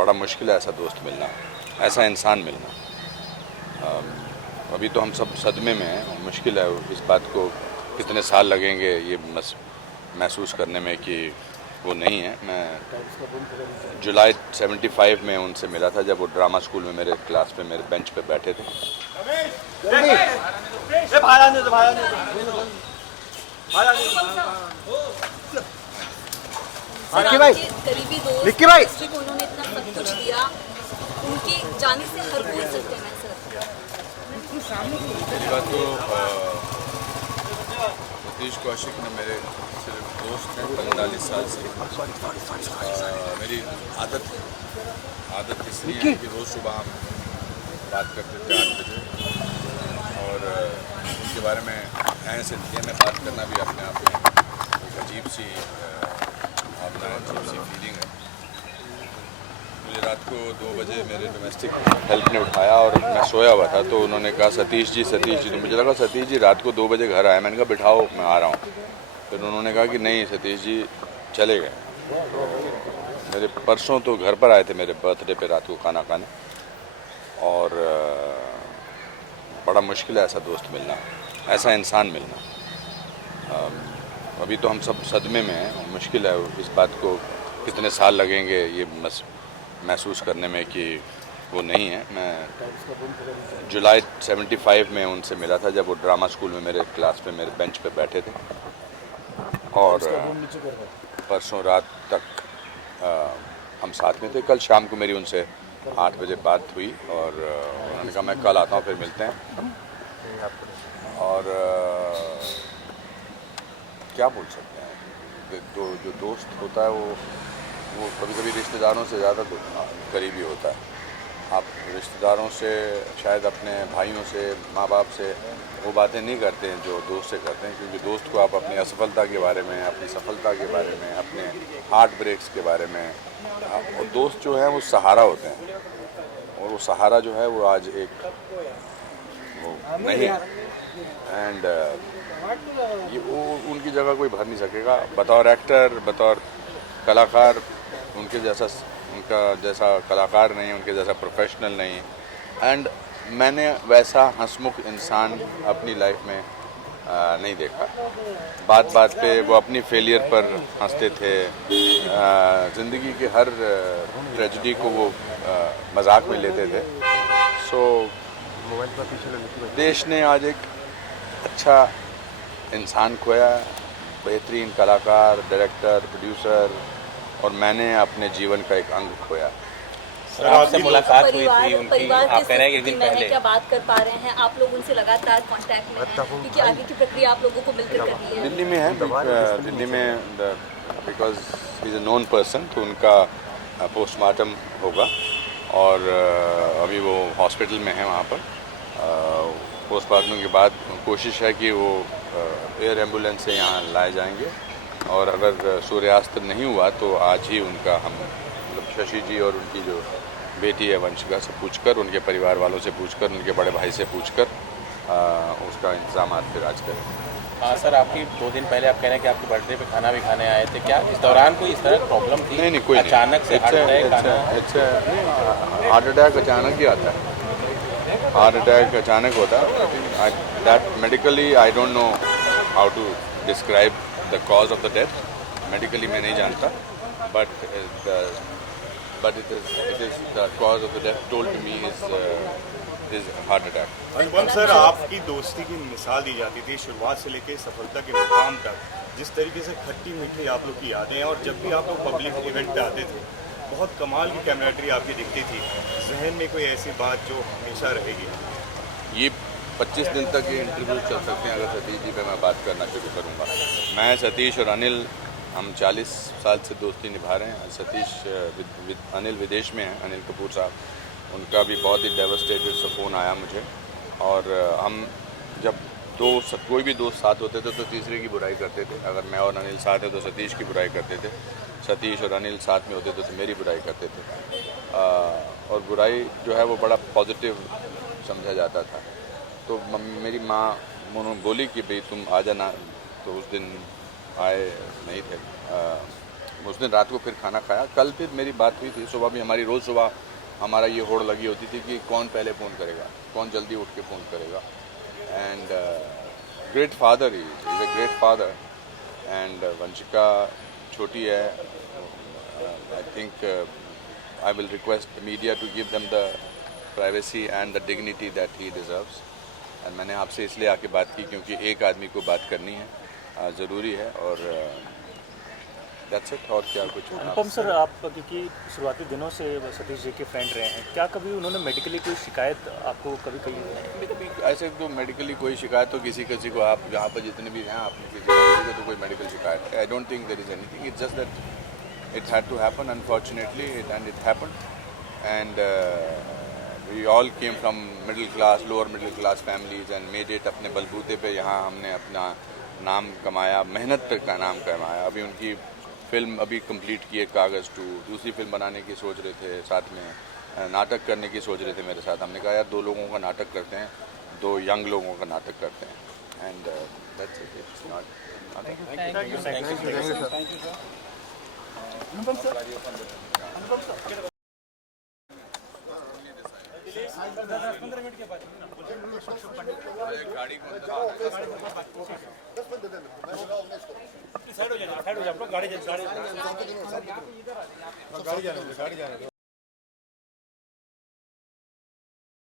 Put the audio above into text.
बड़ा मुश्किल है ऐसा दोस्त मिलना, ऐसा इंसान मिलना। अभी तो हम सब सदमे में हैं। मुश्किल है इस बात को, कितने साल लगेंगे ये महसूस करने में कि वो नहीं है। मैं जुलाई 75 में उनसे मिला था, जब वो ड्रामा स्कूल में मेरे क्लास पे मेरे बेंच पे बैठे थे। करीबी दोस्त को उन्होंने इतना सब कुछ दिया, उनके जाने से हर कोई सत्यानाश रखता है। मेरी बात तो सतीश कौशिक ने मेरे सिर्फ दोस्त हैं 45 साल से। मेरी आदत इसलिए है कि रोज़ सुबह हम बात करते थे 8 बजे, और उनके बारे में ऐसे सिलसिले में बात करना भी अपने आप में एक अजीब सी भावना है, अजीब सी फीलिंग है। मुझे रात को 2 बजे मेरे डोमेस्टिक हेल्प ने उठाया और मैं सोया हुआ था, तो उन्होंने कहा सतीश जी। तो मुझे लगा सतीश जी रात को 2 बजे घर आए। मैंने कहा बिठाओ मैं आ रहा हूँ। फिर उन्होंने कहा कि नहीं सतीश जी चले गए। मेरे परसों तो घर पर आए थे मेरे बर्थडे पे रात को खाना खाने, और बड़ा मुश्किल है ऐसा दोस्त मिलना, ऐसा इंसान मिलना। अभी तो हम सब सदमे में हैं। मुश्किल है इस बात को, कितने साल लगेंगे ये महसूस करने में कि वो नहीं है। मैं जुलाई 75 में उनसे मिला था, जब वो ड्रामा स्कूल में मेरे क्लास पे मेरे बेंच पे बैठे थे, और परसों रात तक हम साथ में थे। कल शाम को मेरी उनसे 8 बजे बात हुई, और उन्होंने कहा मैं कल आता हूँ, फिर मिलते हैं। और क्या बोल सकते हैं, तो जो दोस्त होता है वो कभी कभी रिश्तेदारों से ज़्यादा करीबी होता है। आप रिश्तेदारों से, शायद अपने भाइयों से, माँ बाप से वो बातें नहीं करते हैं जो दोस्त से करते हैं, क्योंकि दोस्त को आप अपनी असफलता के बारे में, अपनी सफलता के बारे में, अपने हार्ट ब्रेक्स के बारे में, और दोस्त जो हैं वो सहारा होते हैं, और वो सहारा जो है वो आज एक वो नहीं है। एंड वो उनकी जगह कोई भर नहीं सकेगा। बतौर एक्टर, बतौर कलाकार, उनका जैसा कलाकार नहीं, उनके जैसा प्रोफेशनल नहीं। एंड मैंने वैसा हंसमुख इंसान अपनी लाइफ में नहीं देखा। बात बात पे वो अपनी फेलियर पर हंसते थे। ज़िंदगी के हर ट्रेजेडी को वो मजाक में लेते थे। सो देश ने आज एक अच्छा इंसान खोया, बेहतरीन कलाकार, डायरेक्टर, प्रोड्यूसर, और मैंने अपने जीवन का एक अंग खोया। सर आपसे मुलाकात हुई थी उनकी, आप कह रहे हैं एक दिन पहले। क्या बात कर पा रहे हैं आप लोग उनसे लगातार कांटेक्ट में हैं, क्योंकि आगे की प्रक्रिया आप लोगों को मिलकर करनी है। दिल्ली में है, दिल्ली में, because he is a known person, तो उनका पोस्टमार्टम होगा, और अभी वो हॉस्पिटल में है वहाँ पर। पोस्टमार्टम के बाद कोशिश है कि वो एयर एम्बुलेंस से यहाँ लाए जाएंगे, और अगर सूर्यास्त नहीं हुआ तो आज ही उनका हम शशि जी और उनकी जो बेटी है वंशिका से पूछकर, उनके परिवार वालों से पूछकर, उनके बड़े भाई से पूछकर उसका इंतजाम फिर आज करें। हाँ सर, आपकी 2 दिन पहले आप कह रहे हैं कि आपके बर्थडे पे खाना भी खाने आए थे, क्या इस दौरान कोई इस तरह प्रॉब्लम थी? नहीं, कोई अचानक से हार्ट अटैक अचानक ही आता है। हार्ट अटैक अचानक होता है। That medically I don't know how to describe the cause of the death. Medically मैं नहीं जानता, but it is the cause of the death told to me is heart attack. Anupam sir, आपकी दोस्ती की मिसाल दी जाती थी शुरुआत से लेकर सफलता के मुकाम तक। जिस तरीके से खट्टी मीठी आप लोग की यादें हैं, और जब भी आप लोग पब्लिक इवेंट पे आते थे बहुत कमाल की कैमराटरी आपकी दिखती थी। जहन में कोई ऐसी बात जो हमेशा रहेगी? ये 25 दिन तक ये इंटरव्यू चल सकते हैं अगर सतीश जी पे मैं बात करना शुरू करूँगा। मैं, सतीश और अनिल, हम 40 साल से दोस्ती निभा रहे हैं। सतीश अनिल विदेश में हैं, अनिल कपूर साहब। उनका भी बहुत ही डेवस्टेटेड सा फ़ोन आया मुझे, और हम जब कोई भी दोस्त साथ होते थे तो तीसरे की बुराई करते थे। अगर मैं और अनिल साथ हैं तो सतीश की बुराई करते थे, सतीश और अनिल साथ में होते थे तो मेरी बुराई करते थे। और बुराई जो है वो बड़ा पॉजिटिव समझा जाता था। तो मेरी माँ बोली कि भाई तुम आ जाना, तो उस दिन आए नहीं थे। उस दिन रात को फिर खाना खाया। कल फिर मेरी बात हुई थी, सुबह भी हमारी रोज़ सुबह हमारा ये होड़ लगी होती थी कि कौन पहले फ़ोन करेगा, कौन जल्दी उठ के फ़ोन करेगा। And great father he is a great father. And Vanshika छोटी है, I think I will request the media to give them the privacy and the dignity that he deserves. And मैंने आपसे इसलिए आके बात की क्योंकि एक आदमी को बात करनी है, ज़रूरी है, और दैट्स इट। और क्या कुछ अनुपम सर, आप क्योंकि शुरुआती दिनों से सतीश जी के फ्रेंड रहे हैं, क्या कभी उन्होंने मेडिकली कोई शिकायत आपको कभी कही है? कभी ऐसे तो मेडिकली कोई शिकायत तो किसी को आप यहाँ पर जितने भी हैं आपने किसी को तो कोई मेडिकल शिकायत, I don't think there is anything. It's just that it had to happen unfortunately, and it happen. And we all came from middle class, lower middle class families and made it. अपने बलबूते पे यहाँ हमने अपना नाम कमाया, मेहनत पे का नाम कमाया। अभी उनकी फिल्म अभी कंप्लीट की है, कागज़ 2, दूसरी फिल्म बनाने की सोच रहे थे, साथ में नाटक करने की सोच रहे थे मेरे साथ। हमने कहा यार 2 लोगों का नाटक करते हैं, 2 यंग लोगों का नाटक करते हैं। And that's it, it's not. गाड़ी